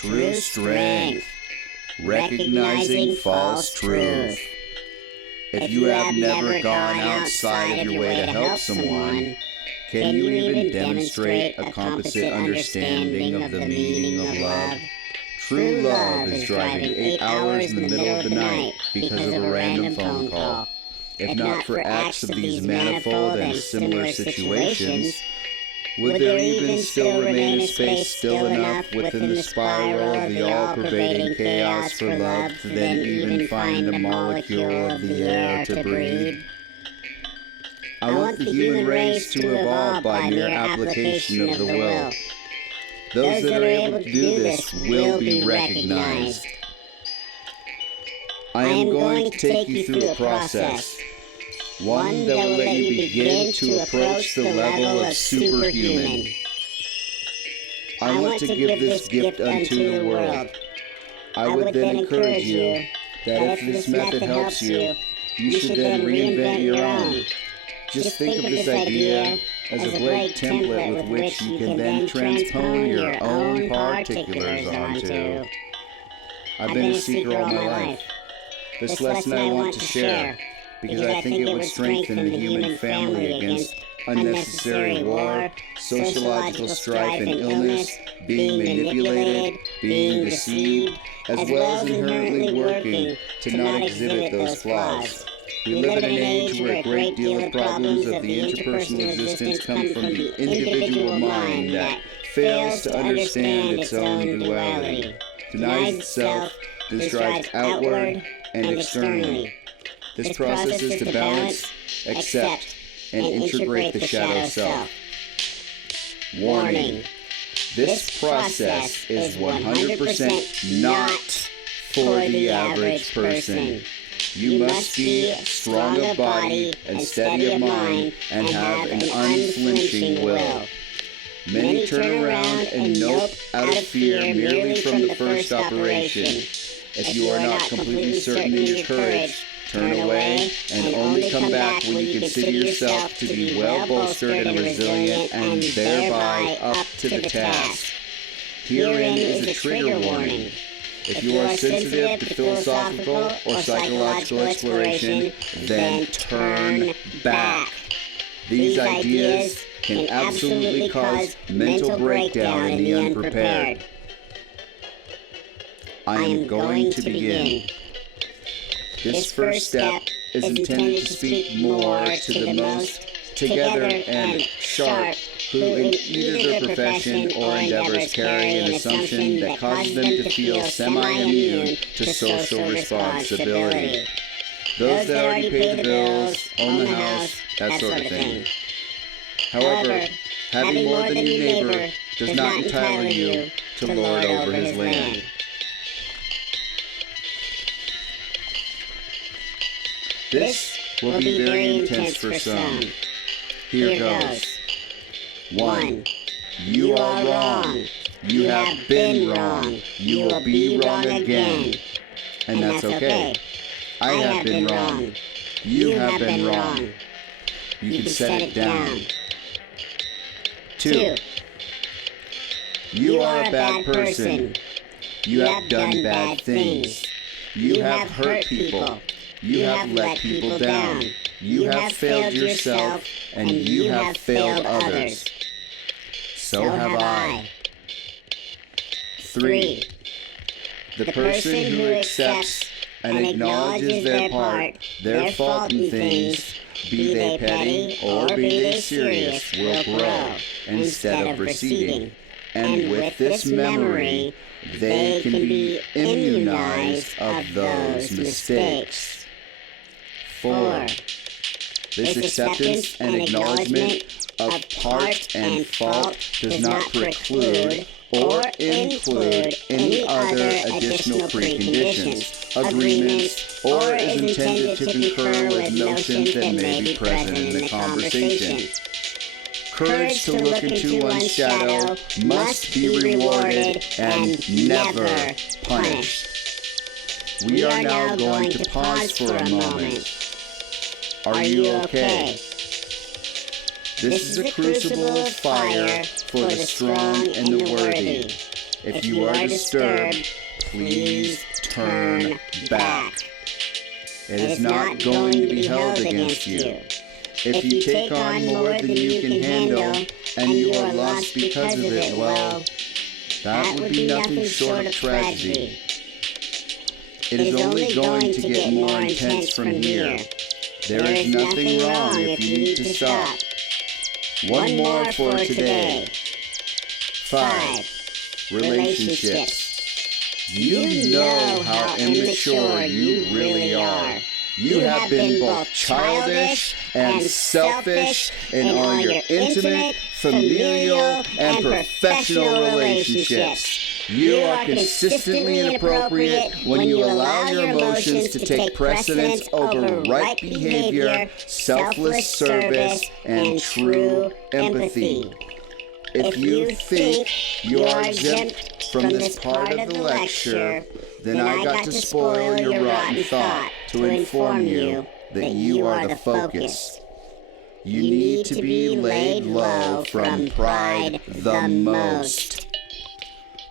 True strength. Recognizing false truth. If you have never gone outside of your way to help someone, can you even demonstrate a composite understanding of the meaning of love? True love is driving 8 hours in the middle of the night because of a random phone call. If not for acts of these manifold and similar situations, would there even still remain a space still enough within the spiral of the all-pervading chaos for love to then even find a molecule of the air to breathe? I want the human race to evolve by mere application of the will. Those that are able to do this will be recognized. I am going to take you through a process, one that will let you begin to approach the level of superhuman. I want to give this gift unto the world. I would then encourage you that if this method helps you, you should then reinvent your own. Just think of this idea as a blank template with which you can then transpose your own particulars onto. I've been a seeker all my life. This lesson I want to share, because I think it would strengthen the human family against unnecessary war, sociological strife and illness, being manipulated, being deceived, as well as inherently working to not exhibit those flaws. We live in an age where a great deal of problems of the interpersonal existence come from the individual mind that fails to understand its own duality, denies itself, then strives outward and externally. This process is to balance, accept, and integrate the shadow self. Warning: this process is 100% not for the average person. You must be strong of body and steady of mind and have an unflinching will. Many turn around and nope out of fear merely from the first operation. If you are not completely certain in your courage, turn away and only come back when you consider yourself to be well bolstered and resilient and thereby up to the task. Herein is a trigger warning. If you are sensitive to philosophical or psychological exploration, then turn back. These ideas can absolutely cause mental breakdown in the unprepared. I am going to begin. This first step is intended to speak more to the most together and sharp who in either their profession or endeavors carry an assumption that causes them to feel semi-immune to social responsibility. Those that already pay the bills, own the house, that sort of thing. However, having more than your neighbor does not entitle you to lord over his land. This will be very intense for some. Here goes. 1. You are wrong. You have been wrong. You will be wrong again. And that's okay. I have been wrong. You have been wrong. You can set it down. 2. You are a bad person. You have done bad things. You have hurt people. You have let people down. You have failed yourself, and you have failed others. So have I. 3. The person who accepts and acknowledges their part, their fault in things, be they petty or be they serious, will grow instead of receding. And with this memory, they can be immunized of those mistakes. 4. This acceptance and acknowledgement of part and fault does not preclude or include any other additional preconditions, agreements, or is intended to concur with notions that may be present in the conversation. Courage to look into one's shadow must be rewarded and never punished. We are now going to pause for a moment. Are you okay? This is a crucible of fire for the strong and the worthy. If you are disturbed, please turn back. It is not going to be held against you. If you take on more than you can handle, and you are lost because of it, well, that would be nothing short of tragedy. It is only going to get more intense from here. There is nothing wrong if you need to stop. One more for today. 5. Relationships. You know how immature you really are. You have been both childish and selfish in all your intimate, familial, and professional relationships. You are consistently inappropriate when you allow your emotions to take precedence over right behavior, selfless service, and true empathy. If you think you are exempt from this part of the lecture, then I got to spoil your rotten thought to inform you that you are the focus. You need to be laid low from pride the most.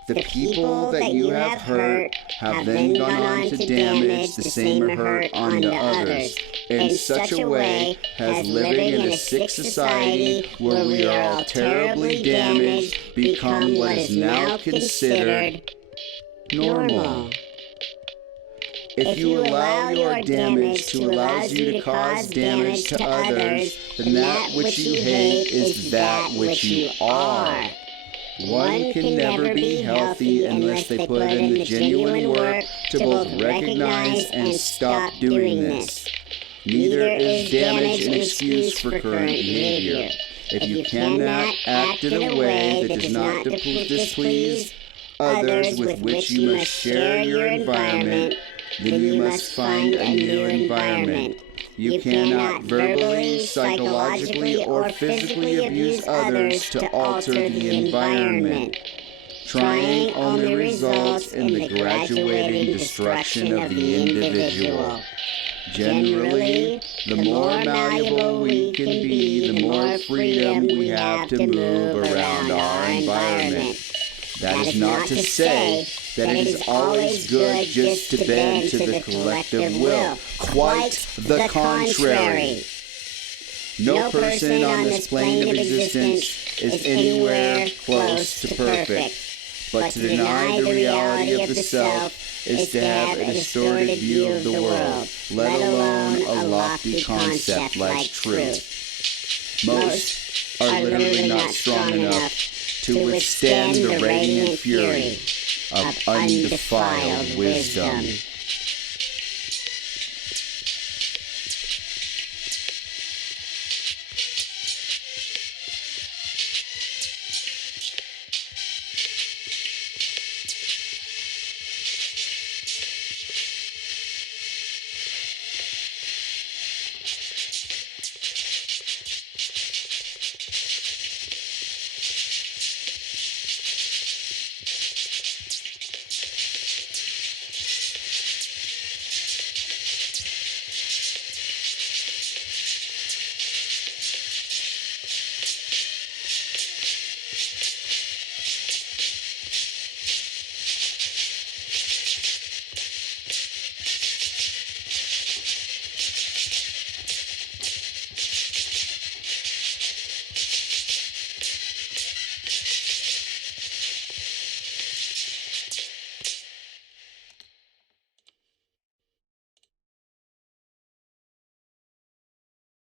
The people that you have hurt have then gone on to damage the same hurt onto others in such a way as living in a sick society where we are all terribly damaged become what is now considered normal. If you allow your damage to allow you to cause damage to others, then that which you hate is that which you are. One can never be healthy unless they put in the genuine work to both recognize and stop doing this. Neither is damage an excuse for current behavior. If you cannot act in a way that does not displease others with which you must share your environment, then you must find a new environment. You cannot verbally, psychologically, or physically abuse others to alter the environment. Trying only results in the graduating destruction of the individual. Generally, the more malleable we can be, the more freedom we have to move around our environment. That is not to say that it is always good just to bend to the collective will. Quite the contrary. No person on this plane of existence is anywhere close to perfect. But to deny the reality of the self is to have a distorted view of the world, let alone a lofty concept like truth. Most are literally not strong enough to withstand the radiant fury of undefiled wisdom.